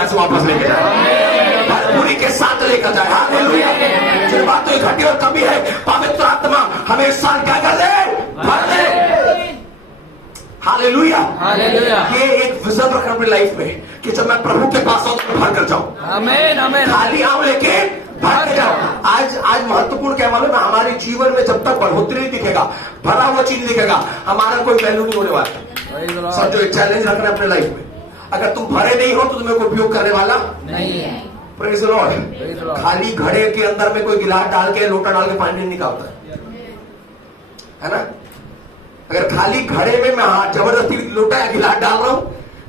यहाँ से वापस लेके जाए, भरपूरी के साथ लेकर जाए। हालेलुया। जिन बातों की घटी और कमी है, पवित्र आत्मा हमें इस साल क्या कर दे, भर दे। हालेलुया। ये एक विजन रखना अपनी लाइफ में कि जब मैं प्रभु के पास आऊं तो भर कर जाऊं। आमीन आमीन। खाली आऊं लेके भर के जाऊं। आज महत्वपूर्ण क्या मालूम है, हमारे जीवन में जब तक बढ़ोतरी नहीं दिखेगा, भरा हुआ चीज दिखेगा, हमारा कोई वैल्यू नहीं होने वाला। सब जो एक चैलेंज रखना अपने लाइफ में, अगर तुम भरे नहीं हो तो तुम्हें कोई उपयोग करने वाला नहीं है। Praise the Lord. खाली घड़े के अंदर में कोई गिलास डाल के, लोटा डाल के पानी नहीं निकालता है ना। अगर खाली घड़े में मैं जबरदस्ती लोटा या गिलास डाल रहा हूं,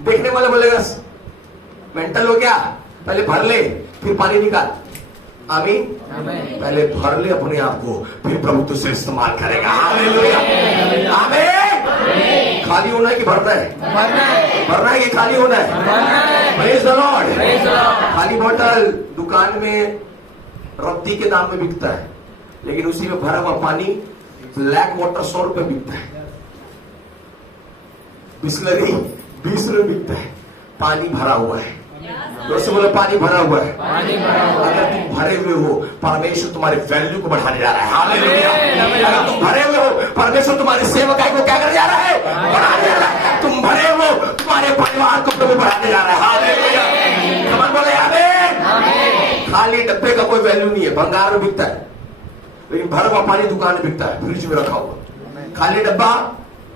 देखने वाले बोलेगा मेंटल हो गया, पहले भर ले फिर पानी निकाल। आमीन। पहले भर ले अपने आप को, फिर प्रभु तुझसे इस्तेमाल करेगा। हालेलुया। आमीन। खाली होना है कि भरना है? भरना है कि खाली होना है? Praise the Lord. खाली बोतल दुकान में रद्दी के दाम में बिकता है, लेकिन उसी में भरा हुआ पानी ब्लैक वाटर 100 रुपए बिकता है, बिस्लरी 20 रुपए बिकता है। पानी भरा हुआ है। दोस्तों बोलो पानी भरा हुआ है। अगर तुम भरे हुए हो, परमेश्वर तुम्हारे वैल्यू को बढ़ाने जा रहा है। हालेलुया। अगर तुम भरे हुए हो, परमेश्वर तुम्हारे सेवकाई को क्या करने जा रहा है, बढ़ाने जा रहा है। तुम भरे हो, तुम्हारे परिवार को प्रभु बढ़ाने जा रहा है। हालेलुया। कमान बोले आमीन। खाली डब्बे का कोई वैल्यू नहीं है, भंगार में बिकता है, लेकिन भरा हुआ पानी दुकान में बिकता है, फ्रिज में रखा हुआ। खाली डब्बा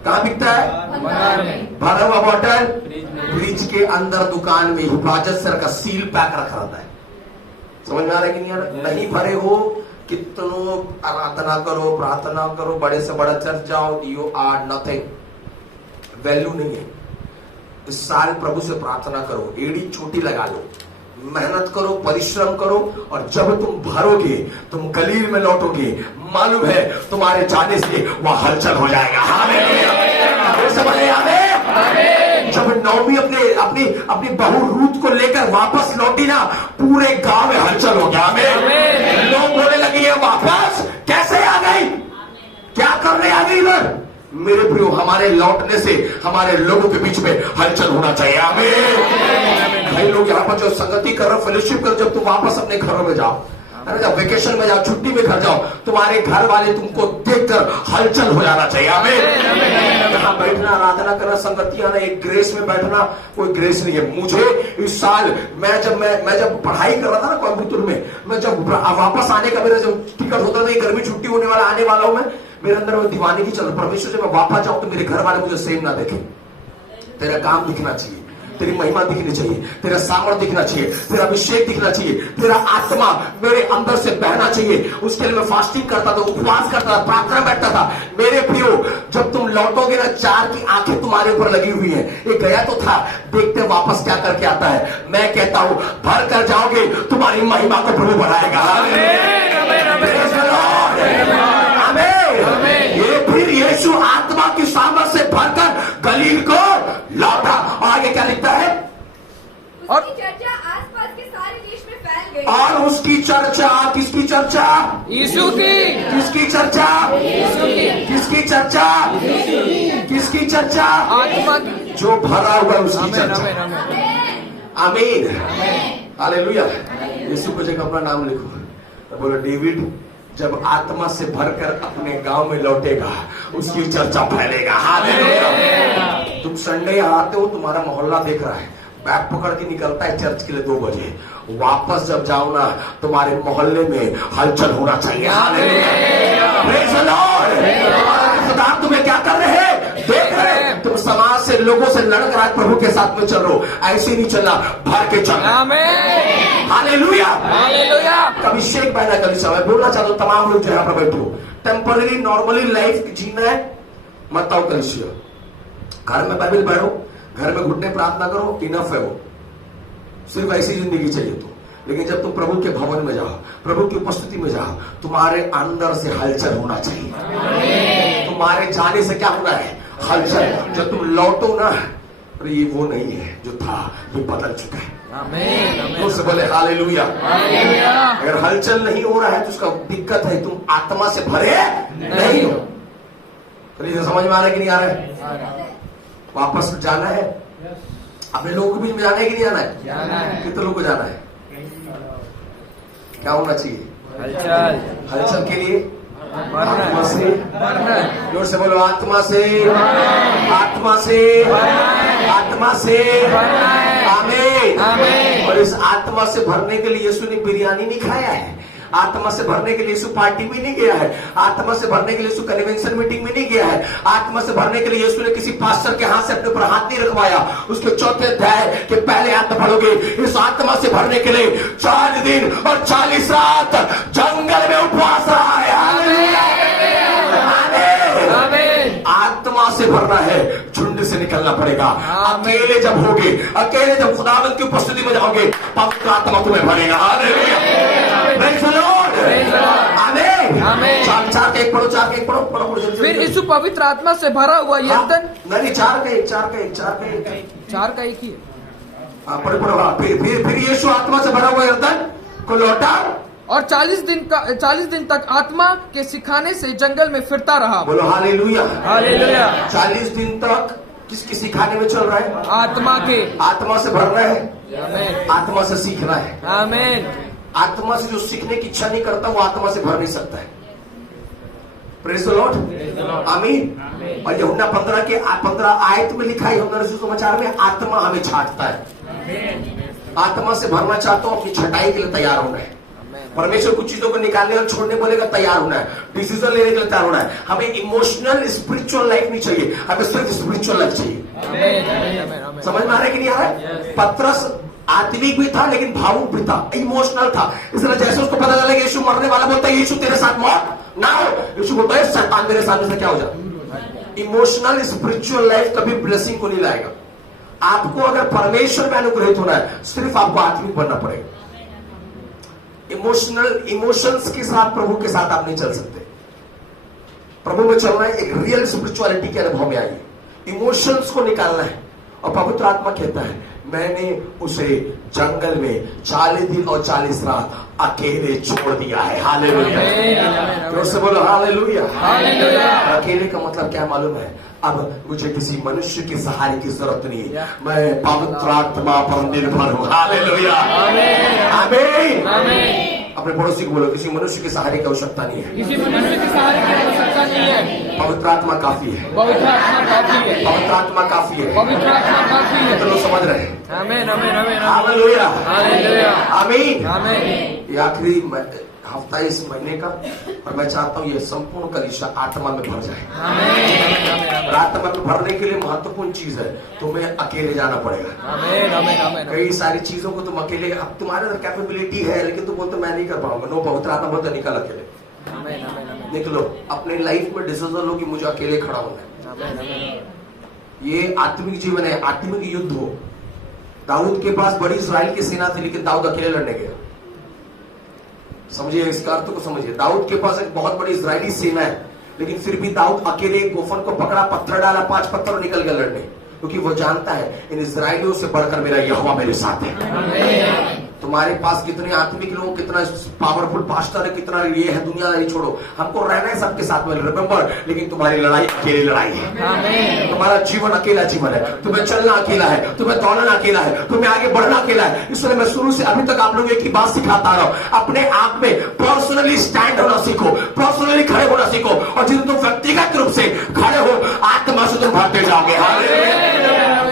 कहाँ बिकता है? भरा हुआ बॉटल फ्रिज के अंदर दुकान में हिफाजत से रखा, सील पैक रखा रहता है। समझ में आ रहा है कि नहीं आ रहा? नहीं भरे हो, कितनों आराधना करो, प्रार्थना करो, बड़े से बड़ा चर्च जाओ, यू आर नथिंग, वैल्यू नहीं है। इस साल प्रभु से प्रार्थना करो, एड़ी छोटी लगा लो, मेहनत करो, परिश्रम करो, और जब तुम भरोगे, तुम गलील में लौटोगे, मालूम है तुम्हारे जाने से वह हलचल हो जाएगा। हालेलुया। जब नौमी अपनी बहू रूत को लेकर वापस लौटी ना, पूरे गांव में हलचल हो गया। लोग बोलने लगे ये वापस कैसे आ गई, क्या करने आ गई इधर। मेरे प्रियो, हमारे लौटने से हमारे लोगों के बीच में हलचल होना चाहिए। आमीन। भाई लोग यहाँ पर जो संगति करो, फेलोशिप करो, जब तुम वापस अपने घरों में जाओ, अरे जब वेकेशन में जाओ, छुट्टी में घर जाओ, तुम्हारे घर वाले तुमको देखकर हलचल हो जाना चाहिए। आमीन। यहाँ बैठना, आराधना करना, संगति आना, एक ग्रेस में बैठना कोई ग्रेस नहीं है। मुझे इस साल मैं जब पढ़ाई कर रहा था ना कोयम्बटूर में, मैं जब वापस आने का मेरा जब टिकट होता था, गर्मी छुट्टी होने वाला, आने वाला हूं मैं, मेरे अंदर में दीवानगी चल रहा, परमेश्वर से मैं वापस जाऊं तो मेरे घर वाले मुझे सेम ना देखें। तेरा काम दिखना चाहिए, तेरी महिमा दिखनी चाहिए, तेरा सामर्थ दिखना चाहिए, तेरा अभिषेक दिखना चाहिए, तेरा आत्मा मेरे अंदर से बहना चाहिए। उसके लिए मैं फास्टिंग करता था, उपवास करता था, प्रार्थना बैठता था। मेरे प्रियो, जब तुम लौटोगे ना, 4 की आंखें तुम्हारे ऊपर लगी हुई है। ये गया तो था, देखते वापस क्या करके आता है। मैं कहता हूं भर कर जाओगे, तुम्हारी महिमा को प्रभु बढ़ाएगा। ये फिर यीशु आत्मा की सामर्थ से भरकर गलील को लौटा। और आगे क्या लिखता है? और चर्चा आसपास के सारे देश में फैल गई। और उसकी चर्चा, किसकी चर्चा? यीशु की। किसकी चर्चा? यीशु की। किसकी चर्चा? किसकी चर्चा? आत्मा की। जो भरा हुआ उसकी चर्चा। आमीन। हालेलुया। यीशु को जगह अपना नाम लिखो, तो बोलो डेविड जब आत्मा से भरकर अपने गांव में लौटेगा, उसकी चर्चा फैलेगा। हालेलुया। तुम संडे आते हो, तुम्हारा मोहल्ला देख रहा है, बैग पकड़ के निकलता है चर्च के लिए 2 बजे, वापस जब जाओ ना, तुम्हारे मोहल्ले में हलचल होना चाहिए। हालेलुया। Praise the Lord. खुदा तुम्हें क्या कर रहे हैं, देख रहे हैं। तुम समाज से, लोगों से लड़कर आज प्रभु के साथ में चल रहे हो, ऐसे नहीं चलना, भर के चलना। आमीन। हालेलुया। हालेलुया। कभी शेख बहना, कभी समय बोलना चाहता हूं तमाम लोग जो यहाँ पर बैठो, टेम्पररी नॉर्मली लाइफ जीना है, मत आओ कलिसिया। घर में बाइबल पढ़ो, घर में घुटने प्रार्थना करो, इनफ है वो, सिर्फ ऐसी जिंदगी चाहिए तो। लेकिन जब तुम प्रभु के भवन में जाओ, प्रभु की उपस्थिति में जाओ, तुम्हारे अंदर से हलचल होना चाहिए। तुम्हारे जाने से क्या होना है, हलचल। जब तुम लौटो ना, तो ये वो नहीं है जो था, ये बदल चुका है। आमीन। उससे बोले हालेलुया। अगर हलचल नहीं हो रहा है तो उसका दिक्कत है, तुम आत्मा से भरे नहीं हो। तो समझ में आ रहा है कि नहीं आ रहा है? वापस जाना है, अपने लोगों के बीच में जाना है कि नहीं जाना है? जाना है। कितने लोगों को जाना है? क्या होना चाहिए? हलचल हलचल के लिए आत्मा से, भरना जोर से बोलो, आत्मा से, आत्मा से, आत्मा से, आमीन। आमीन। और इस आत्मा से भरने के लिए यीशु ने बिरयानी नहीं खाया है, आत्मा से भरने के लिए यीशु पार्टी में नहीं गया है, आत्मा से भरने के लिए यीशु कन्वेंशन मीटिंग में नहीं गया है, आत्मा से भरने के लिए यीशु ने किसी पास्टर के हाथ से अपने ऊपर हाथ नहीं रखवाया। उसके चौथे अध्याय के पहले आत्मा भरोगे। इस आत्मा से भरने के लिए 40 दिन और 40 रात जंगल में उपवास रहा है। आमीन। आत्मा से भरना है, झुंड से निकलना पड़ेगा। आमीन। अकेले जब होगे, अकेले जब खुदावंत की उपस्थिति में जाओगे, पवित्र आत्मा तुम्हें भरेगा। हालेलुया। Praise the Lord. आमीन। आमीन। चार के एक पढ़ो, चार के एक पढ़ो, पढ़ो जल्दी। फिर यीशु पवित्र आत्मा से भरा हुआ यरदन, नहीं, चार का एक, चार का एक, चार का एक। चार का एक ही है। हाँ, पढ़ो पढ़ो। हाँ, फिर यीशु आत्मा से भरा हुआ यरदन को लौटा और 40 दिन तक आत्मा के सिखाने से जंगल में फिरता रहा। बोलो हालेलुया। हालेलुया। 40 दिन तक किसकी सिखाने में चल रहा है? आत्मा के। आत्मा से भरना है, आमीन। आत्मा से सीखना है। आमीन। आत्मा से जो सीखने की इच्छा नहीं करता वो आत्मा से भर नहीं सकता है। Praise the Lord. आमीन। और यूहन्ना 15 आयत में लिखा है, यूहन्ना रसूल समाचार में, आत्मा हमें छांटता है। आत्मा से भरना चाहता हूं, अपनी छटाई के लिए तैयार होना है। परमेश्वर कुछ चीजों को निकालने और छोड़ने बोलेगा, तैयार होना है। डिसीजन लेने के लिए तैयार होना है। हमें इमोशनल स्पिरिचुअल लाइफ नहीं चाहिए, हमें सिर्फ स्पिरिचुअल लाइफ चाहिए। समझ में आ रहा है कि नहीं आ रहा है? पतरस आत्मिक भी था लेकिन भावुक भी था, इमोशनल था। इसलिए जैसे उसको पता चला कि यीशु मरने वाला, बोलता है यीशु तेरे साथ मौत ना हो। यीशु बोलता है शैतान मेरे सामने से क्या हो जाए। इमोशनल स्पिरिचुअल लाइफ कभी ब्लेसिंग को नहीं लाएगा। आपको अगर परमेश्वर में अनुग्रहित होना है, सिर्फ आपको आत्मिक बनना पड़ेगा। इमोशंस के साथ, प्रभु के साथ आप नहीं चल सकते। प्रभु में चलना है, एक रियल स्पिरिचुअलिटी के अनुभव में आइए। इमोशंस को निकालना है। और पवित्र आत्मा कहता है, मैंने उसे जंगल में 40 दिन और 40 रात अकेले छोड़ दिया है। हालेलुया। जोर से बोलो हालेलुया। हालेलुया। अकेले का मतलब क्या मालूम है? अब मुझे किसी मनुष्य के सहारे की जरूरत नहीं है, मैं पवित्र आत्मा पर निर्भर हूँ। हालेलुया। आमीन। आमीन। अपने पड़ोसी को बोलो, किसी मनुष्य के सहारे की आवश्यकता नहीं है, किसी मनुष्य की सहारे की आवश्यकता नहीं है। पवित्र आत्मा काफी है। पवित्र आत्मा काफी है। पवित्र आत्मा काफी है। पवित्र आत्मा काफी है। तो लोग समझ रहे हैं। आमीन। आमीन। आमीन। हालेलुया। हालेलुया। आमीन। आमीन। ये आखिरी हफ्ता इस महीने का, और मैं चाहता हूँ ये संपूर्ण कलीसिया आत्मा में भर जाए। आमीन। और आत्मा में भरने के लिए महत्वपूर्ण चीज है, तुम्हें अकेले जाना पड़ेगा। आमीन। आमीन। आमीन। कई सारी चीजों को तुम अकेले, अब तुम्हारे अंदर कैपेबिलिटी है लेकिन तुम बोलते मैं नहीं कर पाऊंगा। नो, पवित्र आत्मा बोलते निकल अकेले, आमीन। आमीन। आमीन। निकलो। अपने लाइफ में डिसीजन लो कि मुझे अकेले खड़ा होना है। आमीन। आमीन। ये आत्मिक जीवन है, आत्मिक युद्ध हो। दाऊद के पास बड़ी इस्राएल की सेना थी लेकिन दाऊद अकेले लड़ने गया। समझिए इसका अर्थ को समझिए। दाऊद के पास एक बहुत बड़ी इजरायली सेना है लेकिन फिर भी दाऊद अकेले एक गोफन को पकड़ा, पत्थर डाला, 5 पत्थर निकल गया लड़ने, क्योंकि वो जानता है इन इजरायलियों से बढ़कर मेरा यहोवा मेरे साथ है। तुम्हारे पास कितने आत्मिक लोग, कितना पावरफुल पास्टर है, कितना ये है, दुनियादारी छोड़ो, हमको रहना है सबके साथ में, रिमेंबर। लेकिन तुम्हारी लड़ाई अकेली लड़ाई है। तुम्हारा जीवन अकेला जीवन है, तुम्हें चलना अकेला है, तुम्हें दौड़ना अकेला है, तुम्हें आगे बढ़ना अकेला है। इसलिए मैं शुरू से अभी तक आप लोगों की बात सिखाता रहा हूं, अपने आप में पर्सनली स्टैंड होना सीखो, पर्सनली खड़े होना सीखो। और जिन तुम व्यक्तिगत रूप से खड़े हो, आत्मा से तुम भागते जाओगे।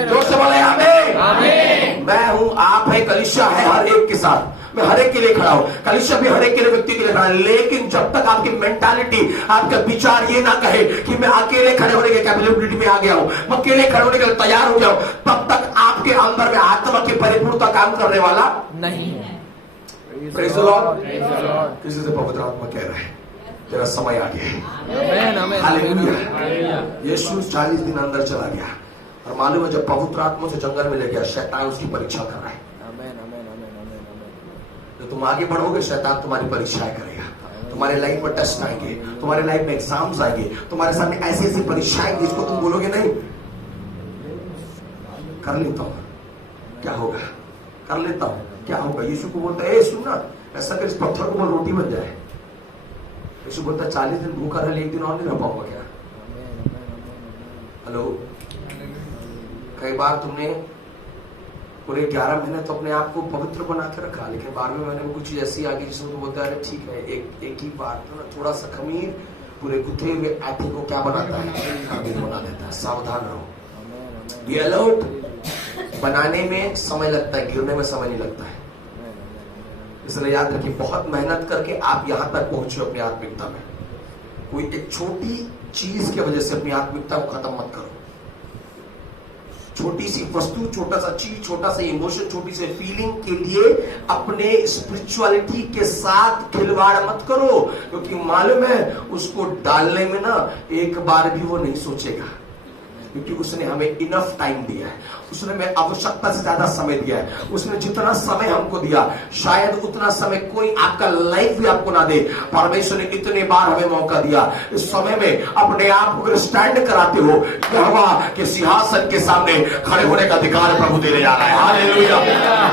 जोर से बोले आमीन। मैं हूं, आप है, कलीसिया है, हर एक के साथ मैं हर एक के लिए खड़ा हूं। कलीसिया भी हर एक के लिए, व्यक्ति के लिए खड़ा है। लेकिन जब तक आपकी मेंटालिटी, आपका विचार ये ना कहे कि मैं अकेले खड़े होने के कैपेबिलिटी में आ गया हूं, मैं अकेले खड़े होने के लिए तैयार हो गया हूं, तब तक आपके अंदर में आत्मा की परिपूर्णता काम करने वाला नहीं। Praise the Lord. किसी से पवित्र आत्मा कह रहा है तेरा समय आ गया है। हालेलुया। यीशु 40 दिन अंदर चला गया और मालूम है जब पवित्र आत्मा से जंगल में ले गया, शैतान उसकी परीक्षा कर रहा है। तो तुम आगे बढ़ोगे, शैतान तुम्हारी परीक्षाएं करेगा, तुम्हारे लाइफ में टेस्ट आएंगे, तुम्हारे लाइफ में एग्जाम्स आएंगे, तुम्हारे सामने ऐसी ऐसी परीक्षाएं जिसको तुम बोलोगे नहीं कर लेता हूं, क्या होगा, कर लेता हूं, क्या होगा। यीशु को बोलता है सुन ना, ऐसा कर इस पत्थर को बोल रोटी बन जाए। यीशु बोलता 40 दिन भूखा रह, एक दिन और नहीं रह पाऊंगा क्या। हेलो, कई बार तुमने पूरे 11 महीने तो अपने आप को पवित्र बना के रखा, लेकिन 12वें महीने में कुछ चीज ऐसी आ गई जिसमें तो बोलता है ठीक है, एक ही बात तो ना, थोड़ा सा खमीर पूरे गुथे हुए आटे को क्या बनाता है, खमीर बना देता है। सावधान रहो, बी अलर्ट। बनाने में समय लगता है, गिरने में समय नहीं लगता है। इसलिए याद रखिए, बहुत मेहनत करके आप यहां तक पहुंचे अपनी आत्मिकता में। कोई एक छोटी चीज की वजह से अपनी आत्मिकता को खत्म मत करो। छोटी सी वस्तु, छोटा सा चीज, छोटा सा इमोशन, छोटी सी फीलिंग के लिए अपने स्पिरिचुअलिटी के साथ खिलवाड़ मत करो, क्योंकि मालूम है उसको डालने में ना एक बार भी वो नहीं सोचेगा, क्योंकि उसने हमें इनफ टाइम दिया है, उसने हमें आवश्यकता से ज्यादा समय दिया है। उसने जितना समय हमको दिया, शायद उतना समय कोई आपका लाइफ भी आपको ना दे। परमेश्वर ने इतने बार हमें मौका दिया। इस समय में अपने आप को स्टैंड कराते हो, यहोवा के सिंहासन के सामने खड़े होने का अधिकार प्रभु देने जा रहा है। हालेलुया।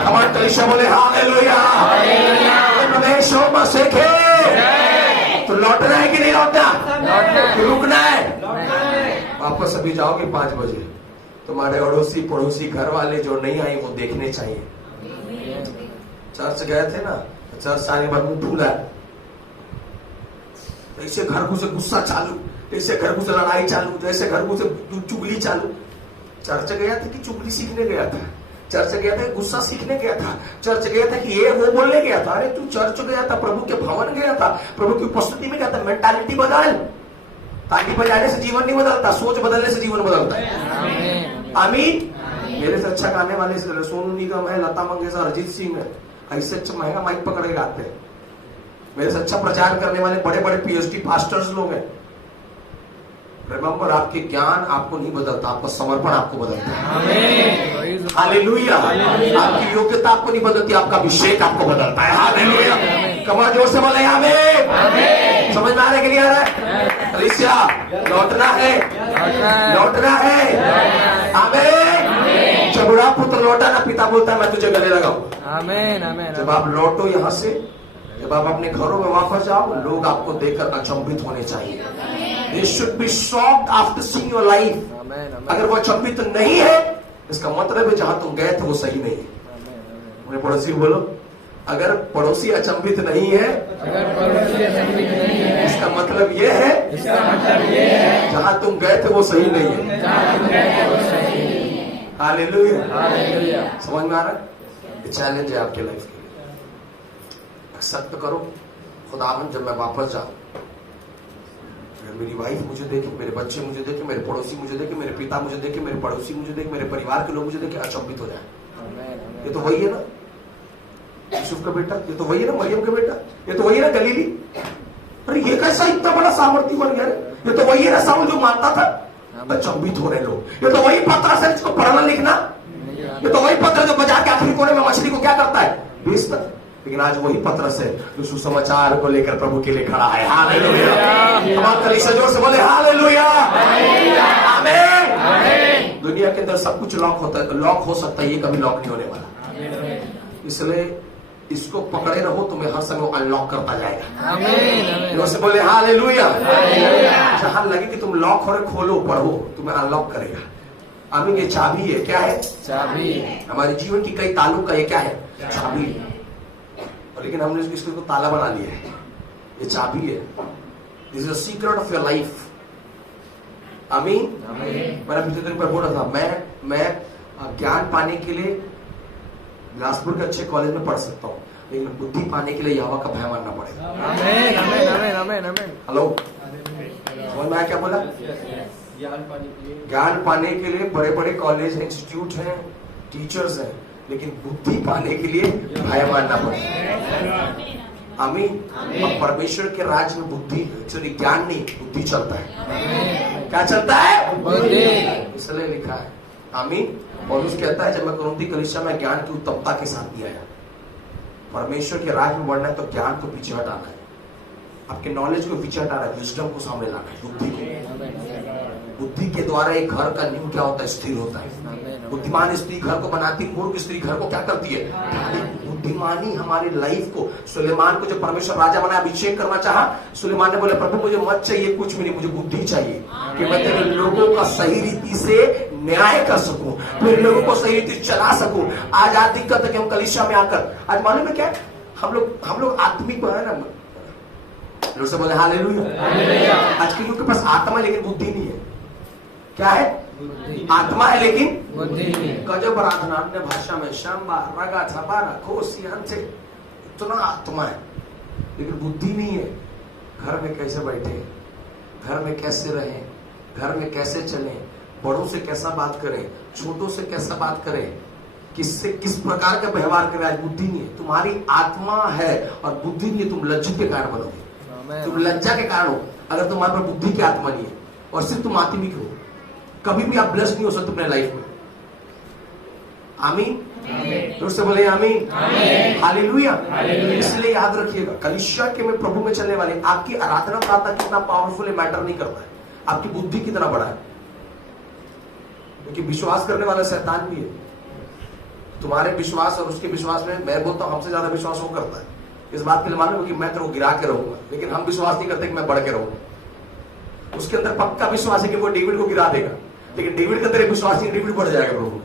हमारे कलीसिया बोले हालेलुया। परमेश्वर में सीखे तो लौटना है कि नहीं लौटना, रुकना है। वापस अभी जाओगे 5 बजे, तुम्हारे अड़ोसी पड़ोसी घर वाले जो नहीं आए वो देखने चाहिए। चर्च गए थे ना, चर्च आने पर मुंह फूला, ऐसे घर को से गुस्सा चालू, ऐसे घर को से लड़ाई चालू, जैसे घर को से चुगली चालू। चर्च गया था कि चुगली सीखने गया था? चर्च गया था कि गुस्सा सीखने गया था? चर्च गया था कि ये वो बोलने गया था? अरे तू चर्च गया था, प्रभु के भवन गया था, प्रभु की उपस्थिति में गया था। मेंटालिटी बदल। ताली बजाने से जीवन नहीं बदलता, सोच बदलने से जीवन बदलता है। आमीन। मेरे से अच्छा गाने वाले सोनू निगम है, लता मंगेशकर, अरिजीत सिंह है, ऐसे अच्छा महंगा माइक पकड़ के गाते हैं। मेरे से अच्छा प्रचार करने वाले बड़े बड़े पीएचडी पास्टर्स लोग हैं। रिमेंबर, आपके ज्ञान आपको नहीं बदलता, आपका समर्पण आपको बदलता है। हालेलुया। आपकी योग्यता आपको नहीं बदलती, आपका अभिषेक आपको बदलता है। हालेलुया। कमर जोर से बोले आमीन। समझ में आने के लिए आ रहा है? कलीसिया लौटना है, लौटना है। आमीन। जब बुढ़ा पुत्र लौटा ना, पिता बोलता है मैं तुझे गले लगाऊं। आमीन आमीन। जब आप लौटो यहां से, जब आप अपने घरों में वापस जाओ, लोग आपको देखकर अचंभित होने चाहिए। They should be shocked after seeing your life. अगर वो अचंभित नहीं है, इसका मतलब है जहां तुम गए थे वो सही नहीं है। मेरे पड़ोसी बोलो, अगर पड़ोसी अचंभित नहीं है, इसका मतलब ये है जहां तुम गए थे वो सही नहीं है। हालेलुया। समझ में आ रहा है? ये चैलेंज है आपके लाइफ के लिए। एक्सेप्ट करो, खुदावन जब मैं वापस जाऊं, मेरी वाइफ मुझे देखे, मेरे बच्चे मुझे देखे, मेरे पड़ोसी मुझे देखे, मेरे पिता मुझे देखे, मेरे पड़ोसी मुझे देखे, मेरे परिवार के लोग मुझे देखे, अचंभित हो जाए। ये तो वही है ना यूसुफ का बेटा, ये तो वही है ना मरियम का बेटा, ये तो वही है ना गलीली। अरे ये कैसा इतना बड़ा सामर्थ्य बन गया? ये तो वही है ना साउल जो मानता था। अचंभित हो रहे लोग। ये तो वही पतरस है जिसको पढ़ना लिखना, ये तो वही पतरस जो बाजार के आखिरी कोने में मछली को क्या करता है, बेचता। लेकिन आज वही पतरस है जो सुसमाचार को लेकर प्रभु के लिए खड़ा है। हालेलुया। हमारे कलीसिया जोर से बोले हालेलुया। आमीन। दुनिया के अंदर सब कुछ लॉक होता है, लॉक हो सकता है, ये कभी लॉक नहीं होने वाला। इसलिए इसको पकड़े रहो, तुम्हें हर समय अनलॉक करता जाएगा। आमीन। से बोले हालेलुया। जहां लगे कि तुम लॉक हो रहे, खोलो, पढ़ो, तुम्हें अनलॉक करेगा। आमीन। ये चाबी है। क्या है? चाबी। हमारे जीवन की कई तालों का ये क्या है? चाबी है। लेकिन हमने इसको ताला बना लिया है। ये चाबी है। This is the secret of your life. आमीन। मैंने पिछले दिन पर बोला था, मैं ज्ञान पाने के लिए बिलासपुर के अच्छे कॉलेज में पढ़ सकता हूँ, लेकिन बुद्धि पाने के लिए यहोवा का भय मानना पड़ेगा। आमीन आमीन आमीन आमीन। हेलो, समझ में आया क्या बोला? ज्ञान पाने के लिए बड़े बड़े कॉलेज हैं, इंस्टीट्यूट हैं, टीचर्स हैं, लेकिन बुद्धि पाने के लिए भय मानना पड़ेगा। आमीन। और परमेश्वर के राज्य में बुद्धि, एक्चुअली ज्ञान नहीं, बुद्धि चलता है। क्या चलता है? बुद्धि। इसलिए लिखा है। आमीन। पौलुस कहता है, जब मैं कुरिन्थी कलीसिया में ज्ञान की उत्तमता के साथ नहीं आया। परमेश्वर के राज्य में बढ़ना है तो ज्ञान को पीछे हटाना है, आपके नॉलेज को पीछे हटाना है, विजडम को सामने लाना है, बुद्धि को। बुद्धि के द्वारा एक घर का नींव क्या होता है? स्थिर होता है। बुद्धिमान स्त्री घर को बनाती, मूर्ख स्त्री घर को क्या करती है? बुद्धिमानी हमारी लाइफ को, सुलेमान को जब परमेश्वर राजा बनाया, अभिषेक करना चाहा, सुलेमान ने बोले प्रभु मुझे मत चाहिए कुछ भी नहीं, मुझे बुद्धि चाहिए कि मैं तेरे लोगों का सही रीति से न्याय कर सकूं, फिर लोगों को सही रीति चला सकूं। आज दिक्कत है कि हम कलीसिया में आकर, आज मालूम है क्या है? हम लोग आत्मिक है ना, लोग से बोले हालेलुया। आज के लोग के पास आत्मा है लेकिन बुद्धि नहीं है। क्या है? आत्मा है लेकिन बुद्धि नहीं। गजब प्रार्थना, अन्य भाषा में शंबा रगा छपारा खोसी अंशे, इतना आत्मा है लेकिन बुद्धि नहीं है। घर में कैसे बैठे, घर में कैसे रहें, घर में कैसे चलें, बड़ों से कैसा बात करें, छोटों से कैसा बात करें, किससे किस प्रकार का व्यवहार करें, आज बुद्धि नहीं है। तुम्हारी आत्मा है और बुद्धि नहीं है, तुम लज्जित के कारण बनोगे, तुम लज्जा के कारण हो अगर तुम्हारे पर बुद्धि की आत्मा नहीं है और सिर्फ तुम आत्मिक हो। कभी भी आप ब्लेस्ड नहीं हो सकते अपने लाइफ में। आमीन, जोर से बोले आमीन, हालेलुया। इसलिए याद रखिएगा, कलीसिया के में प्रभु में चलने वाले, आपकी आराधना प्रार्थना कितना पावरफुल है मैटर नहीं करता है, आपकी बुद्धि कितना बड़ा है। क्योंकि विश्वास करने वाला शैतान भी है। तुम्हारे विश्वास और उसके विश्वास में, मैं बोलता हूं हमसे ज्यादा विश्वास वो करता है। इस बात के लिए मालूम है कि मैं तेरे को गिरा के रहूंगा, लेकिन हम विश्वास नहीं करते कि मैं बढ़ के रहूंगा। उसके अंदर पक्का विश्वास है कि वो डेविड को गिरा देगा, लेकिन डेविड का तेरे विश्वास नहीं, डेविड बढ़ जाएगा प्रभु।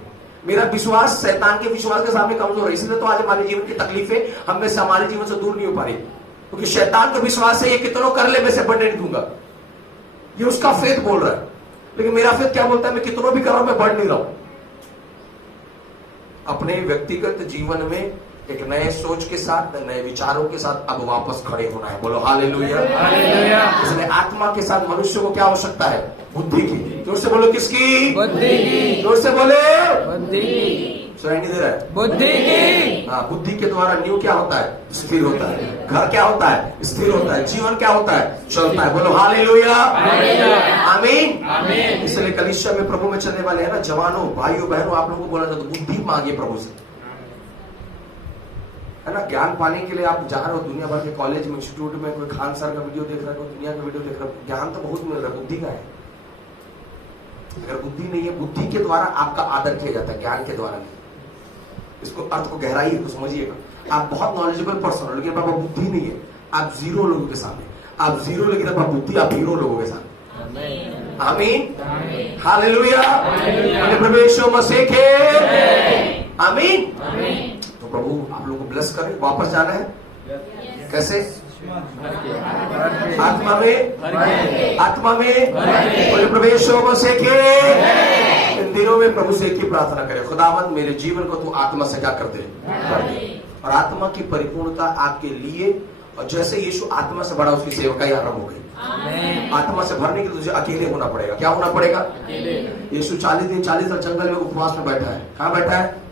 मेरा विश्वास शैतान के विश्वास के सामने कमजोर है, इसलिए तो आज हमारे जीवन की तकलीफें हम में से हमारे जीवन से दूर नहीं हो पा रही, क्योंकि शैतान का विश्वास है ये कितनों कर ले मैं से बढ़ने नहीं दूंगा। ये उसका फेथ बोल रहा है, लेकिन मेरा फेथ क्या बोलता है? मैं कितनों भी कर रहा हूं, मैं बढ़ नहीं रहा हूं। अपने व्यक्तिगत जीवन में एक नए सोच के साथ, नए विचारों के साथ अब वापस खड़े होना है। बोलो हालेलुया। इसलिए आत्मा के साथ मनुष्य को क्या आवश्यकता है? बुद्धि की। जोर से बोलो किसकी? बुद्धि की। जोर से बोले बुद्धि की। सुनाई नहीं दे रहा है? बुद्धि की। हाँ, बुद्धि के द्वारा न्यू क्या होता है? स्थिर होता है। घर क्या होता है? स्थिर होता है। जीवन क्या होता है? चलता है। बोलो हालेलुया, आमीन। इसलिए कलीसिया में प्रभु में चलने वाले हैं ना, जवानों, भाइयों बहनों, आप लोगों को बोला जाता है बुद्धि मांगिए प्रभु से, है ना। ज्ञान पाने के लिए आप जा रहे हो दुनिया भर के कॉलेज में, इंस्टीट्यूट में, कोई खान सर का वीडियो देख रहा है, कोई दुनिया का वीडियो देख रहा है, ज्ञान तो बहुत मिल रहा है, बुद्धि का है। अगर बुद्धि नहीं है, बुद्धि के द्वारा आपका आदर किया जाता है, ज्ञान के द्वारा नहीं। इसको अर्थ को गहराई को समझिएगा। आप बहुत नॉलेजेबल पर्सन हो, लेकिन आपका बुद्धि नहीं है, आप जीरो लोगों के सामने, आप जीरो लेकिन आपका बुद्धि, आप हीरो लोगों के सामने। आमीन, हालेलुया। प्रवेश मसीह के आमीन। तो प्रभु आप लोगों को ब्लेस करें। वापस जाना है कैसे? आत्मा में, आत्मा में प्रवेश मसीह के। इन दिनों में प्रभु से की प्रार्थना करें, खुदावंद मेरे जीवन को तू आत्मा से क्या कर दे, और आत्मा की परिपूर्णता आपके लिए। और जैसे यीशु आत्मा से बड़ा, उसकी सेवकाई आरंभ हो गई। आत्मा से भरने के लिए तुझे अकेले होना पड़ेगा। क्या होना पड़ेगा? यीशु 40 दिन 40 रात जंगल में उपवास में बैठा है। कहाँ बैठा है?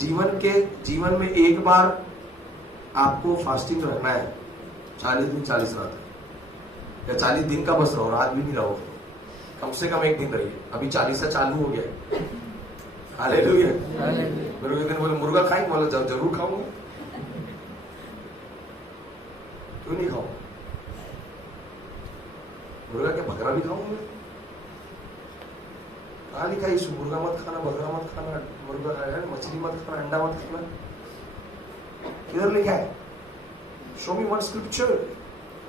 जीवन में एक बार आपको फास्टिंग रहना है, 40 दिन 40 रात, या 40 दिन का बस रहो, रात भी नहीं रहो, कम से कम एक दिन रहिए। अभी 40 चालू हो गया। हालेलुया। मेरे एक दिन बोले मुर्गा खाएंगे, बोले जरूर खाऊंगा। क्यों नहीं खाऊंगा? मुर्गा के बकरा भी खाऊंगा। कहा लिखा है यीशु मुर्गा मत खाना, बकरा मत खाना, मुर्गा मछली मत खाना, अंडा मत खाना? किधर लिखा है? शो मी वन स्क्रिप्चर।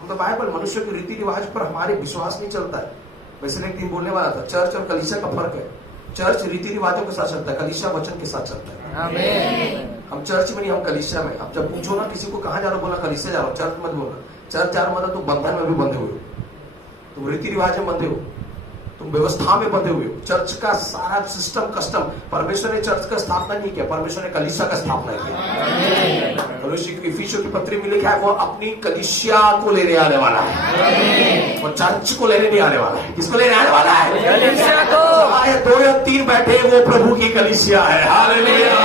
हम तो बाइबल, मनुष्य के रीति रिवाज पर हमारे विश्वास नहीं चलता है। वैसे एक दिन बोलने वाला था, चर्च और कलीसिया का फर्क है। चर्च रीति रिवाजों के साथ चलता है, कलीसिया वचन के साथ चलता है। आमीन। हम चर्च में नहीं, हम कलीसिया में। अब जब पूछो ना किसी को कहाँ जा रहा हो, बोला कलीसिया जा रहा हूँ, चर्च मत बोलना। चर्च जा रहा मतलब तुम बंधन में भी बंधे हुए हो, तुम रीति रिवाज में बंधे हो, तुम व्यवस्था में बंधे हुए हो। चर्च का सारा सिस्टम कस्टम, परमेश्वर ने चर्च का स्थापना नहीं किया, परमेश्वर ने कलीसिया का स्थापना किया। इफिसियों की पत्री में लिखा है वो अपनी कलीसिया को लेने आने वाला है, वो चर्च को लेने नहीं आने वाला है। किसको लेने आने वाला है? कलीसिया को। 2 या 3 बैठे वो प्रभु की कलीसिया है। हालेलुया,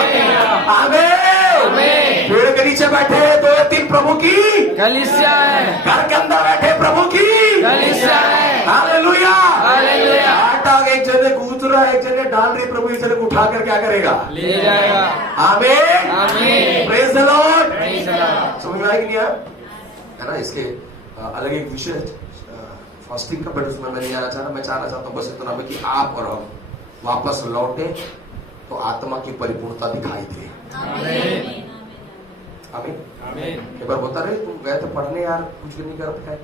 आमीन। पेड़ के नीचे बैठे 2 या 3 प्रभु की कलीसिया है। घर के अंदर बैठे प्रभु की कलीसिया है। Hallelujah, hallelujah. आटा एक जने कूद रहा है, एक जने डाल रही, प्रभु एक जने को उठा कर क्या करेगा? ले जाएगा। आमीन, आमीन। Praise the Lord. समझ में आएगी नहीं है ना? इसके अलग एक विषय फास्टिंग का, बट उसमें मैं नहीं आना चाहता। मैं चाहना चाहता हूँ बस इतना में कि आप और हम वापस लौटे तो आत्मा की परिपूर्णता दिखाई दे। आमीन, आमीन। एक बार बता रहे तुम गए थे पढ़ने यार, कुछ भी नहीं कर पाए।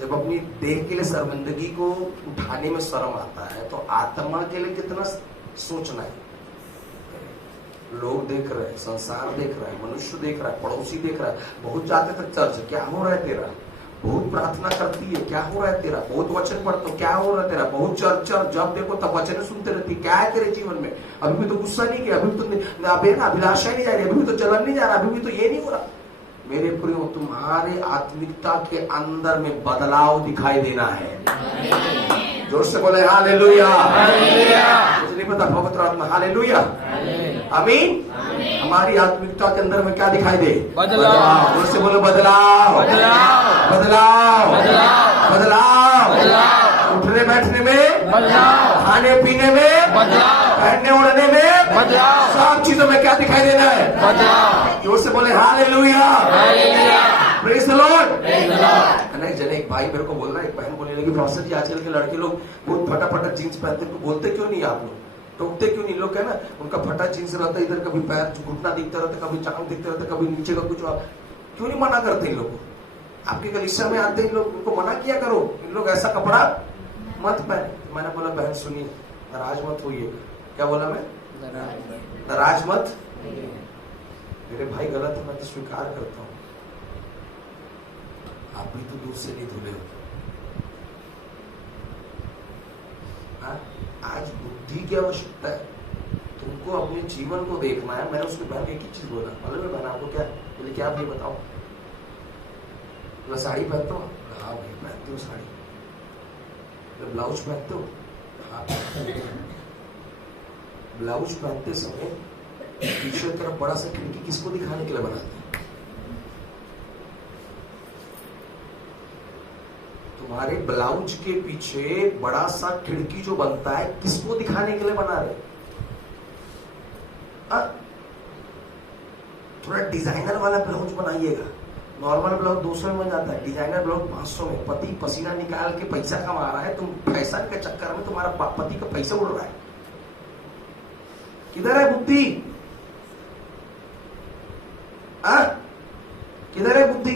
जब अपनी देह के लिए शर्मिंदगी को उठाने में शर्म आता है तो आत्मा के लिए कितना सोचना है। लोग देख रहे हैं, संसार देख रहा है, मनुष्य देख रहा है, पड़ोसी देख रहा है, बहुत जाते तक चर्च, क्या हो रहा है तेरा, बहुत प्रार्थना करती है, क्या हो रहा है तेरा, बहुत वचन पढ़ते हो, क्या हो रहा है तेरा, बहुत चर्च, जब देखो तब वचन सुनते रहती, क्या है तेरे जीवन में, अभी भी तो गुस्सा नहीं किया, अभी भी तो अभिलाषा नहीं जा रही, अभी भी तो जलन नहीं जा रहा, अभी भी तो ये नहीं हो रहा। मेरे प्रियो, तुम्हारे आत्मिकता के अंदर में बदलाव दिखाई देना है। जोर से बोले हालेलुया। मुझे नहीं पता, पवित्र आत्मा हालेलुया, आमीन। हमारी आत्मिकता के अंदर में क्या दिखाई दे? बदलाव। जोर से बोलो बदलाव, बदलाव, बदलाव, बदलाव। उठने बैठने में बदलाव, खाने पीने में बदलाव, पहनने ओढ़ने में बदलाव, सब चीजों में क्या दिखाई देना है? बदलाव। जोर से बोले हालेलुया, प्रेज़ द लॉर्ड। अनेक जने, एक भाई मेरे को बोल रहा है, एक बहन बोलने लगी, प्रोफेसर जी आजकल के लड़के लोग बहुत फटाफटा जीन्स पहनते, तो बोलते क्यों नहीं आप लोग, टोकते क्यों नहीं? लोग है ना, उनका फटा जीन्स रहता है, इधर कभी पैर घुटना दिखता रहता, कभी चांद दिखता रहता, कभी नीचे का कुछ, क्यों नहीं मना करते इन लोग को? आपके कलीसिया में आते इन लोग, उनको मना किया करो, इन लोग ऐसा कपड़ा मत पहने। मैंने बोला बहन सुनिए, नाराज मत होइए। क्या बोला मैं? नाराज मत। मेरे भाई गलत है, मैं तो स्वीकार करता हूँ, आप भी तो दूध से नहीं धुले हो। आज बुद्धि की आवश्यकता है, तुमको अपने जीवन को देखना है। मैंने उसके बहन एक ही चीज बोला, मालूम है बहन आपको क्या बोले? क्या भाई बताओ? साड़ी पहनते हो? हाँ भाई पहनते हो साड़ी। ब्लाउज पहनते हो? हाँ। ब्लाउज पहनते समय पीछे तरफ बड़ा सा खिड़की किसको दिखाने के लिए बनाते हैं? तुम्हारे ब्लाउज के पीछे बड़ा सा खिड़की जो बनता है, किसको दिखाने के लिए बना रहे? थोड़ा डिजाइनर वाला ब्लाउज बनाइएगा। नॉर्मल ब्लाउज 200 में बन जाता है, डिजाइनर ब्लाउज 500 में। पति पसीना निकाल के पैसा कमा रहा है, तुम फैशन के चक्कर में तुम्हारा पति का पैसा उड़ रहा है। किधर है बुद्धि? किधर है बुद्धि?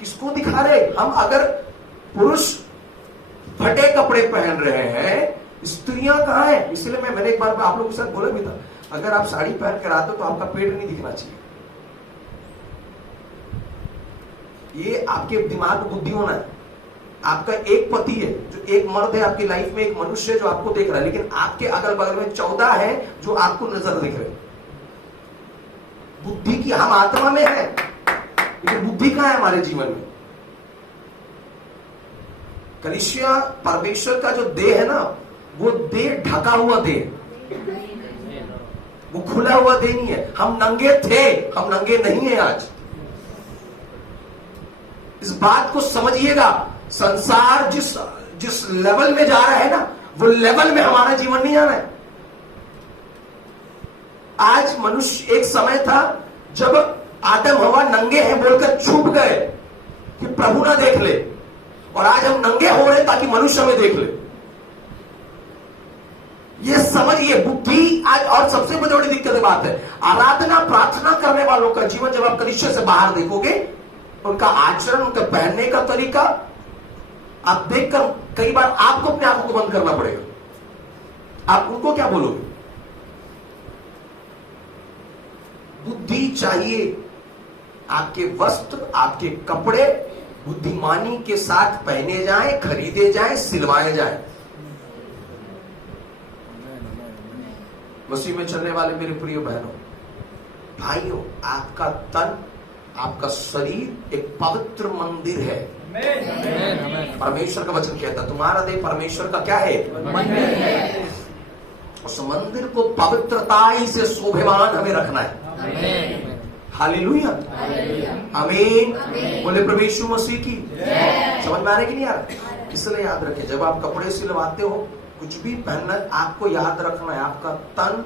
किसको दिखा रहे हम? अगर पुरुष फटे कपड़े पहन रहे हैं, स्त्रियां कहां है? इसलिए मैंने एक बार आप लोगों के साथ बोला भी था, अगर आप साड़ी पहन कर आते हो तो आपका पेट नहीं दिखना चाहिए। ये आपके दिमाग में बुद्धि होना है। आपका एक पति है, जो एक मर्द है आपकी लाइफ में, एक मनुष्य है जो आपको देख रहा है, लेकिन आपके अगल बगल में 14 है जो आपको नजर दिख रहे हैं। बुद्धि की, हम आत्मा में है, लेकिन बुद्धि कहां है हमारे जीवन में? कलीसिया परमेश्वर का जो देह है ना, वो देह ढका हुआ देह, वो खुला हुआ देह नहीं है। हम नंगे थे, हम नंगे नहीं है आज। इस बात को समझिएगा। संसार जिस लेवल में जा रहा है ना, वो लेवल में हमारा जीवन नहीं आना है। आज मनुष्य, एक समय था जब आदम हवा नंगे हैं बोलकर छुप गए कि प्रभु ना देख ले, और आज हम नंगे हो रहे ताकि मनुष्य हमें देख ले। ये समझिए बुद्धि आज। और सबसे बड़ी दिक्कत बात है, आराधना प्रार्थना करने वालों का जीवन जब आप कलीसिया से बाहर देखोगे, उनका आचरण, उनका पहनने का तरीका आप देखकर कई बार आपको अपने आंखों को बंद करना पड़ेगा। आप उनको क्या बोलोगे? बुद्धि चाहिए। आपके वस्त्र, आपके कपड़े बुद्धिमानी के साथ पहने जाएं, खरीदे जाएं, सिलवाए जाएं। मसीह में चलने वाले मेरे प्रिय बहनों, भाइयों, आपका तन, आपका शरीर एक पवित्र मंदिर है। परमेश्वर का वचन कहता है तुम्हारा देह परमेश्वर का क्या है? मंदिर है। उस मंदिर को पवित्रता से शोभेमान हमें रखना है। हालेलुया, आमीन। बोले प्रभु यीशु मसीह की। समझ में आ रहा है कि नहीं आ रहा? इसलिए याद रखें, जब आप कपड़े सिलवाते हो, कुछ भी पहनना, आपको याद रखना है आपका तन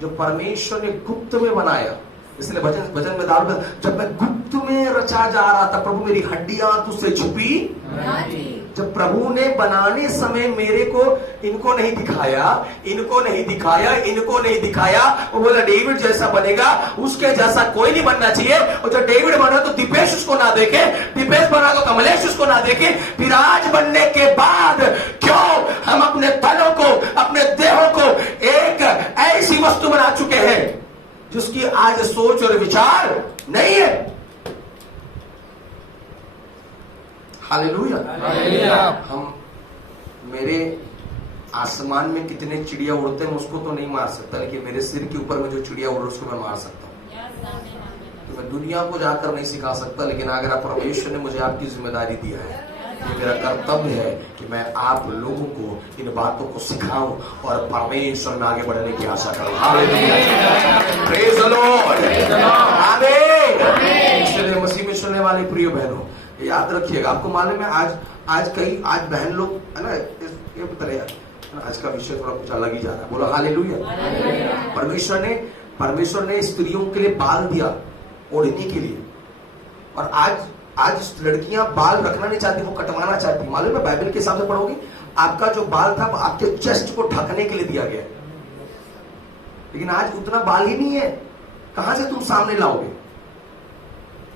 जो परमेश्वर ने गुप्त में बनाया। इसलिए भजन में दाऊद, जब मैं गुप्त में रचा जा रहा था, प्रभु मेरी हड्डियां तुझसे छुपी जब प्रभु ने बनाने समय मेरे को इनको नहीं दिखाया, इनको नहीं दिखाया, इनको नहीं दिखाया, वो बोला डेविड जैसा बनेगा, उसके जैसा कोई नहीं बनना चाहिए। और जब डेविड बना तो दीपेश उसको ना देखे, दीपेश बना तो कमलेश उसको ना देखे। फिर आज बनने के बाद क्यों हम अपने तनों को, अपने देहों को एक ऐसी वस्तु बना चुके हैं जिसकी आज सोच और विचार नहीं है। हालेलुया। हम मेरे आसमान में कितने चिड़िया उड़ते हैं उसको तो नहीं मार सकता, लेकिन मेरे सिर के ऊपर में जो चिड़िया उड़ रही है उसको मैं मार सकता हूँ। तो मैं दुनिया को जाकर नहीं सिखा सकता, लेकिन अगर आप परमेश्वर ने मुझे आपकी जिम्मेदारी दिया है, ये मेरा कर्तव्य है कि मैं आप लोगों को इन बातों को सिखाऊं और परमेश्वर में आगे बढ़ने की आशा करूं। हालेलुया, प्रेज द लॉर्ड, आमीन। इसलिए मसीह में सुनने वाले प्रिय बहनों, याद रखिएगा, आपको मालूम है आज बहन लोग है ना, ये बता रहे हैं, आज का विषय थोड़ा कुछ अलग ही जा रहा है। बोलो हालेलुया। परमेश्वर ने स्त्रियों के लिए बाल दिया ओढ़ने के लिए, और आज लड़कियां बाल रखना नहीं चाहती, वो कटवाना चाहती। मालूम है, बाइबल के हिसाब से पढ़ोगी, आपका जो बाल था वो आपके चेस्ट को ढकने के लिए दिया गया, लेकिन आज उतना बाल ही नहीं है। कहां से तुम सामने लाओगे?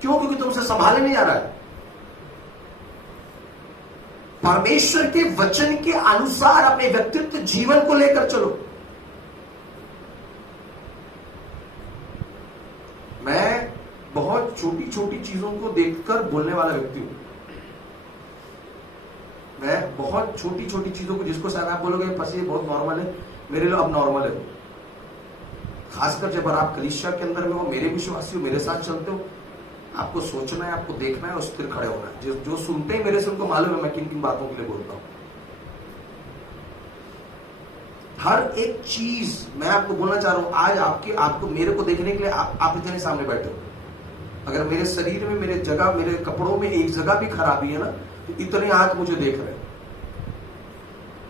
क्यों? क्योंकि तुमसे संभाले नहीं जा रहा है। परमेश्वर के वचन के अनुसार अपने व्यक्तित्व जीवन को लेकर चलो। मैं बहुत छोटी छोटी चीजों को देखकर बोलने वाला व्यक्ति हूं। मैं बहुत छोटी छोटी चीजों को, जिसको शायद आप बोलोगे बस ये बहुत नॉर्मल है, मेरे लिए अब नॉर्मल है। खासकर जब आप कलीसिया के अंदर में हो, मेरे विश्वासी हो, मेरे साथ चलते हो, आपको सोचना है, आपको देखना है और स्थिर खड़े होना है। जो सुनते हैं मेरे से उनको मालूम है मैं किन किन बातों के लिए बोलता हूं। हर एक चीज मैं आपको बोलना चाह रहा हूं। आज आपको मेरे को देखने के लिए आप इतने सामने बैठे हो, अगर मेरे शरीर में, मेरे कपड़ों में एक जगह भी खराबी है ना, तो इतने आंख मुझे देख रहे हैं।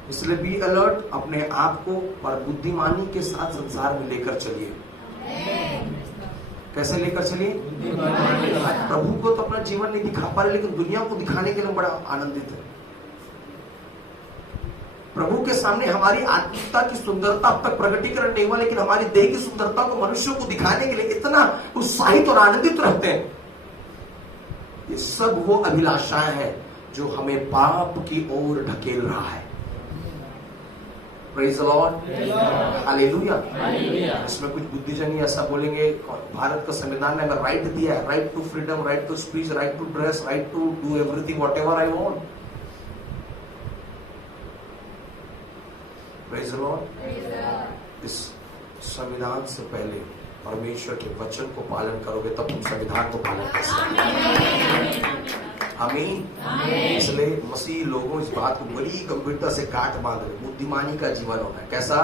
इसलिए बी अलर्ट, अपने आप को और बुद्धिमानी के साथ संसार में लेकर चलिए। कैसे लेकर चलिए? प्रभु को तो अपना जीवन नहीं दिखा पा रहे, लेकिन दुनिया को दिखाने के लिए बड़ा आनंदित है। प्रभु के सामने हमारी आत्मिकता की सुंदरता अब तक प्रकटीकरण नहीं हुआ, लेकिन हमारी देह की सुंदरता को मनुष्यों को दिखाने के लिए इतना उत्साहित और आनंदित रहते हैं। ये सब वो अभिलाषाएं हैं जो हमें पाप की ओर ढकेल रहा है। Praise the Lord, hallelujah. इसमें कुछ बुद्धिजनी ऐसा बोलेंगे, भारत का संविधान ने हमें राइट दिया है, right to freedom, right to speech, right to dress, right to do everything whatever I want. Praise the Lord. इस संविधान से पहले परमेश्वर के वचन को पालन करोगे तब तुम संविधान को पालन कर सकते। आमीन। इसलिए मसीह लोगों इस बात को बड़ी गंभीरता से काट बांध रहे। बुद्धिमानी का जीवन होना है। कैसा?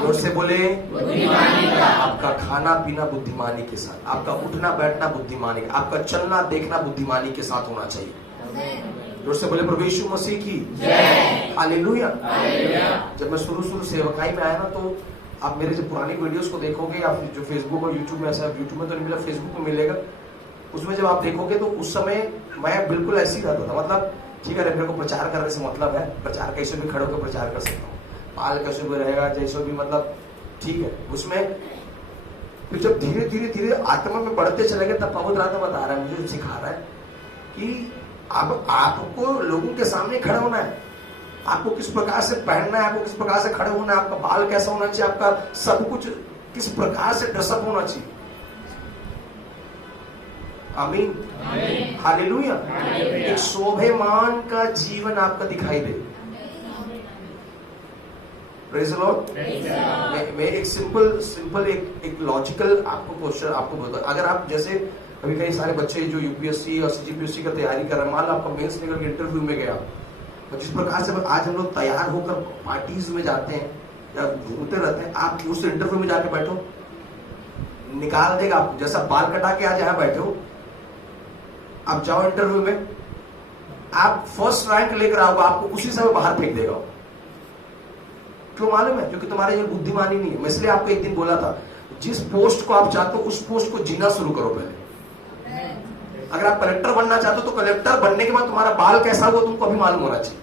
जोर से बोले, बुद्धिमानी का। आपका खाना पीना बुद्धिमानी के साथ, आपका उठना बैठना बुद्धिमानी, आपका चलना देखना बुद्धिमानी के साथ होना चाहिए। जोर से बोले प्रभु यीशु मसीह की जय। हालेलुया। जब मैं शुरू सेवकाई में आया ना, तो आप मेरे जो पुरानी वीडियोस को देखोगे, या जो फेसबुक और यूट्यूब में, ऐसा यूट्यूब में तो नहीं मिला, फेसबुक में मिलेगा, उसमें जब आप देखोगे तो उस समय मैं बिल्कुल ऐसे ही रहता था। मतलब ठीक है, मेरे को प्रचार करने से मतलब है, प्रचार कैसे भी खड़े होकर प्रचार कर सकता हूँ, पाल कैसे भी रहेगा, जैसे भी, मतलब ठीक है। उसमें फिर जब धीरे धीरे धीरे आत्मा में बढ़ते चले गए, तब पवित्र आत्मा बता रहा है, मुझे सिखा रहा है कि अब आपको लोगों के सामने खड़े होना है, आपको किस प्रकार से पहनना है, आपको किस प्रकार से खड़े होना है, आपका बाल कैसा होना चाहिए, आपका सब कुछ किस प्रकार से ड्रेसअप होना चाहिए। आमीन, हालेलुया। एक शोभेमान का जीवन आपका दिखाई दे। Praise the Lord. मैं एक सिंपल एक लॉजिकल आपको क्वेश्चन आपको बता, अगर आप जैसे अभी कई सारे बच्चे जो यूपीएससी और सीजीपीएससी का तैयारी कर रहे हैं, मान लो आपका मेंस निकल के इंटरव्यू में गया, तो जिस प्रकार से आज हम लोग तैयार होकर पार्टीज में जाते हैं या घूमते रहते हैं, आप उस इंटरव्यू में जाके बैठो, निकाल देगा आपको। जैसा बाल कटा के आज यहाँ बैठे हो, आप जाओ इंटरव्यू में, आप फर्स्ट रैंक लेकर आओगे, आपको उसी समय बाहर फेंक देगा। क्यों मालूम है? क्योंकि तुम्हारे ये बुद्धिमानी नहीं है। मैं इसलिए आपको एक दिन बोला था, जिस पोस्ट को आप चाहते हो उस पोस्ट को जीना शुरू करो पहले। अगर आप कलेक्टर बनना चाहते हो तो कलेक्टर बनने के बाद तुम्हारा बाल कैसा हो तुमको अभी मालूम होना चाहिए।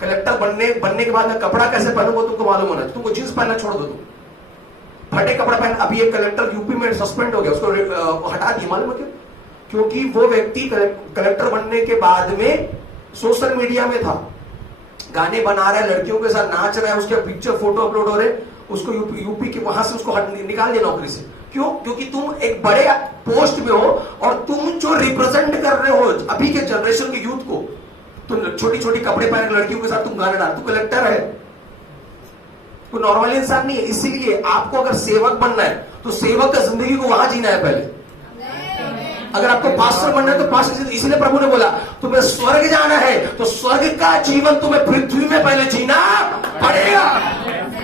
कलेक्टर बनने के बाद में कपड़ा कैसे पहनो वो तुमको मालूम होना चाहिए। तुमको जींस पहनना छोड़ दो, तुम फटे कपड़ा पहन। अभी एक कलेक्टर यूपी में सस्पेंड हो गया, उसको हटा दिया, मालूम है क्यों? क्योंकि वो व्यक्ति कलेक्टर बनने के बाद में सोशल मीडिया में था, गाने बना रहा है, लड़कियों के साथ नाच रहा है, उसके पिक्चर फोटो अपलोड हो रहे, उसको यूपी के वहां से उसको निकाल दिया नौकरी से। क्यों? क्योंकि तुम एक बड़े पोस्ट में हो और तुम जो रिप्रेजेंट कर रहे हो अभी के जनरेशन के यूथ को, तुम छोटी छोटी कपड़े पहन लड़कियों के साथ तुम गाना डाल, तू कलेक्टर है, तू नॉर्मल इंसान नहीं है। इसीलिए आपको अगर सेवक बनना है तो सेवक का जिंदगी को वहां जीना है पहले। अगर आपको पास्टर बनना है तो पास्टर, इसीलिए प्रभु ने बोला तुम्हें स्वर्ग जाना है तो स्वर्ग का जीवन तुम्हें पृथ्वी में पहले जीना पड़ेगा।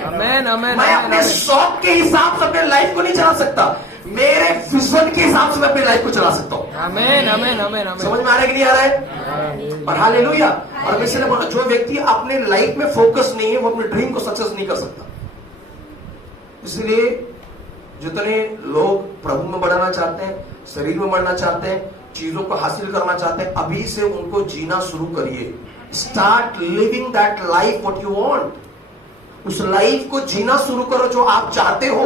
आमेन, आमेन, मैं अपने शौक के हिसाब से अपने लाइफ को नहीं चला सकता, मेरे विजन के हिसाब से मैं अपनी लाइफ को चला सकता हूं। आमेन, आमेन, आमेन, आमेन। समझ में आ रहा है कि नहीं आ रहा है? और हालेलुया। और मैं इसलिए बोला, जो व्यक्ति अपने लाइफ में फोकस नहीं है वो अपने ड्रीम को सक्सेस नहीं कर सकता। इसलिए जितने लोग प्रभु में बढ़ना चाहते हैं, शरीर में बढ़ना चाहते हैं, चीजों को हासिल करना चाहते हैं, अभी से उनको जीना शुरू करिए। Start living that life what you want. उस लाइफ को जीना शुरू करो जो आप चाहते हो।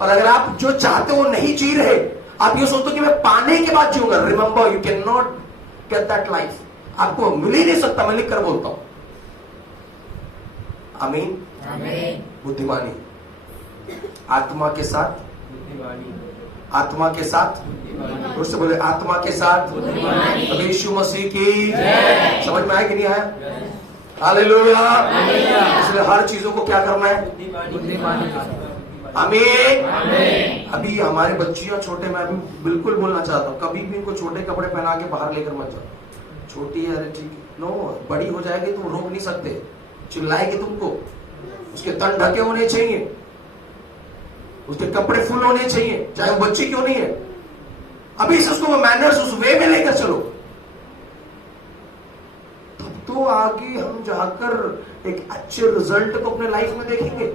और अगर आप जो चाहते हो नहीं जी रहे, आप ये सोचते हो कि मैं पाने के बाद जीऊंगा, remember you can not get that life. आपको मिल ही नहीं सकता, मैं लिख कर बोलता हूं। आमीन, आमीन। बुद्धिमानी आत्मा के साथ, आत्मा के साथ, उससे बोले आत्मा के साथ। अब यीशु मसीह की समझ में आया कि नहीं आया? हालेलुया। इसलिए हर चीजों को क्या करना है? आमीन। अभी हमारे बच्चियां छोटे, मैं अभी बिल्कुल बोलना चाहता हूँ, कभी भी इनको छोटे कपड़े पहना के बाहर लेकर मत जाओ। छोटी है, अरे ठीक है, नो, बड़ी हो जाएगी तुम रोक नहीं सकते, चिल्लाएगी तुमको। उसके तन ढके होने चाहिए, उसके कपड़े फुल होने चाहिए, चाहे वो बच्ची क्यों नहीं है। अभी से उसको मैनर्स उस वे में लेकर चलो, तब तो आगे हम जाकर एक अच्छे रिजल्ट को अपने लाइफ में देखेंगे।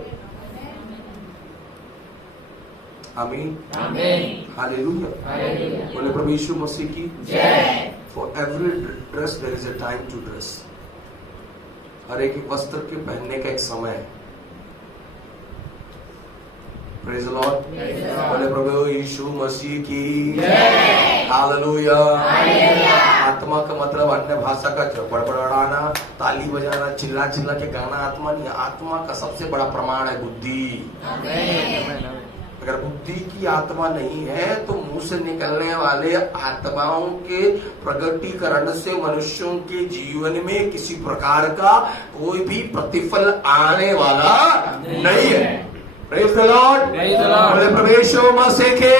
आमीन, आमीन। हालेलुया। बोले प्रभु यीशु मसीह की जय। For every dress there is a time to dress. हर एक वस्त्र के पहनने का एक समय है। Praise the Lord. बोले प्रभु यीशु मसीह की जय। हालेलुया। आत्मा का मतलब अन्य भाषा का बड़बड़ाना, ताली बजाना, चिल्ला चिल्ला के गाना आत्मा नहीं। आत्मा का सबसे बड़ा प्रमाण है बुद्धि। अगर बुद्धि की आत्मा नहीं है तो मुंह से निकलने वाले आत्माओं के प्रगटीकरण से मनुष्यों के जीवन में किसी प्रकार का कोई भी प्रतिफल आने वाला नहीं है। Praise the Lord. बोले प्रभु यीशु मसीह के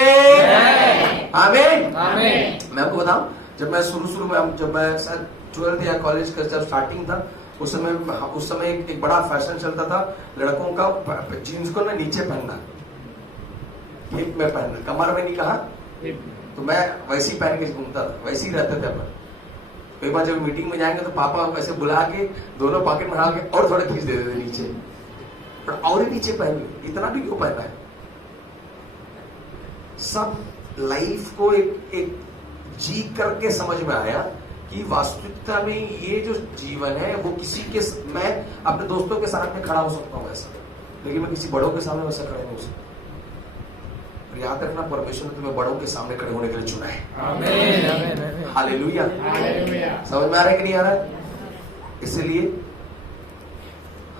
आमीन, आमीन। मैं आपको बताऊं, जब मैं शुरू में, जब मैं शायद 12th या कॉलेज का जब स्टार्टिंग था, उस समय एक बड़ा फैशन चलता था लड़कों का जीन्स को ना नीचे पहनना, हिप में पहनना, कमर में नहीं कहा, तो मैं वैसी पहन के घूमता था, वैसे ही रहते थे अपन। कई बार जब मीटिंग में जाएंगे तो पापा ऐसे बुला के दोनों पॉकेट में डाल के और थोड़ा खींच देते थे नीचे, और ही नीचे पहन ली, इतना भी क्यों पहना है। सब लाइफ को एक जी करके समझ में आया कि वास्तविकता में ये जो जीवन है वो किसी के, मैं अपने दोस्तों के साथ में खड़ा हो सकता हूँ वैसा, लेकिन मैं किसी बड़ों के सामने वैसा खड़े नहीं हो सकता। याद रखना, परमेश्वर ने तुम्हें बड़ों के सामने खड़े होने के लिए चुना है। आमीन, हालेलुया। समझ में आ रहा है कि नहीं आ रहा है? इसलिए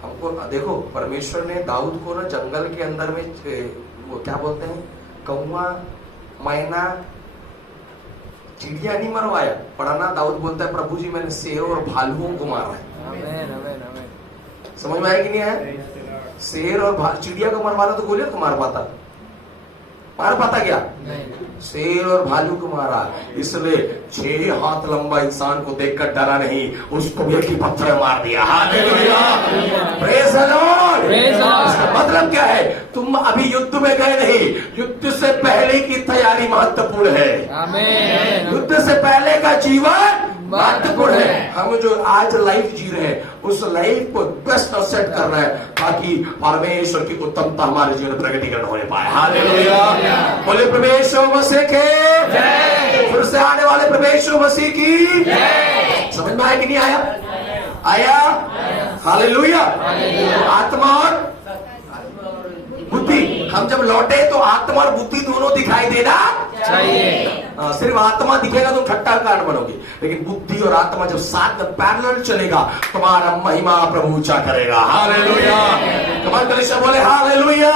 हमको देखो, परमेश्वर ने दाऊद को ना जंगल के अंदर में, वो क्या बोलते हैं, कौवा, मैना, चिड़िया नहीं मरवाया। पढ़ाना, दाऊद बोलता है प्रभु जी मैंने शेरों और भालुओं को मारा है। आमीन, आमीन, आमीन। समझ में आया कि नहीं आया? शेर और चिड़िया को मरवाना तो गोलियों को मार पाता, मार पाता क्या? शेर और भालू को मारा। इसलिए 6 हाथ लंबा इंसान को देखकर डरा नहीं, उसको भी एक पत्थर मार दिया। Hallelujah, praise the Lord. इसका मतलब क्या है? तुम अभी युद्ध में गए नहीं, युद्ध से पहले की तैयारी महत्वपूर्ण है। आमीन। युद्ध से पहले का जीवन महत्वपूर्ण है। हम जो आज लाइफ जी रहे हैं उस लाइफ को बेस्ट सेट करना है ताकि परमेश्वर की उत्तमता हमारे जीवन में प्रगटीकरण होने पाए। हालेलुया। बोले परमेश्वर मसीह के फिर से आने वाले परमेश्वर मसीह की समझ में आया कि नहीं आया? आया। हालेलुया। आत्मा और बुद्धि, हम जब लौटे तो आत्मा और बुद्धि दोनों दिखाई देना चाहिए। सिर्फ आत्मा दिखेगा तो ठट्टा कांड बनोगे, लेकिन बुद्धि और आत्मा जब साथ में पैरेलल चलेगा तुम्हारा महिमा प्रभु ऊंचा करेगा। हालेलुया। कमाल कलीसिया बोले हालेलुया,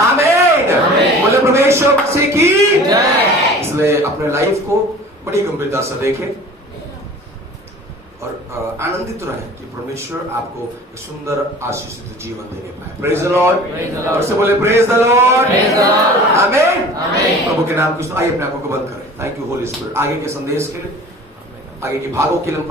आमीन। बोले परमेश्वर मसीह की। इसलिए अपने लाइफ को बड़ी गंभीरता से देखें और आनंदित रहे कि परमेश्वर आपको एक सुंदर आशीषित जीवन देने पाए। Praise the Lord. और से बोले प्रेज द लॉर्ड, आमीन। प्रभु के नाम की आइए अपने आप को बंद करें। Thank you Holi spirit. आगे के संदेश के लिए, आगे के भागों के लिए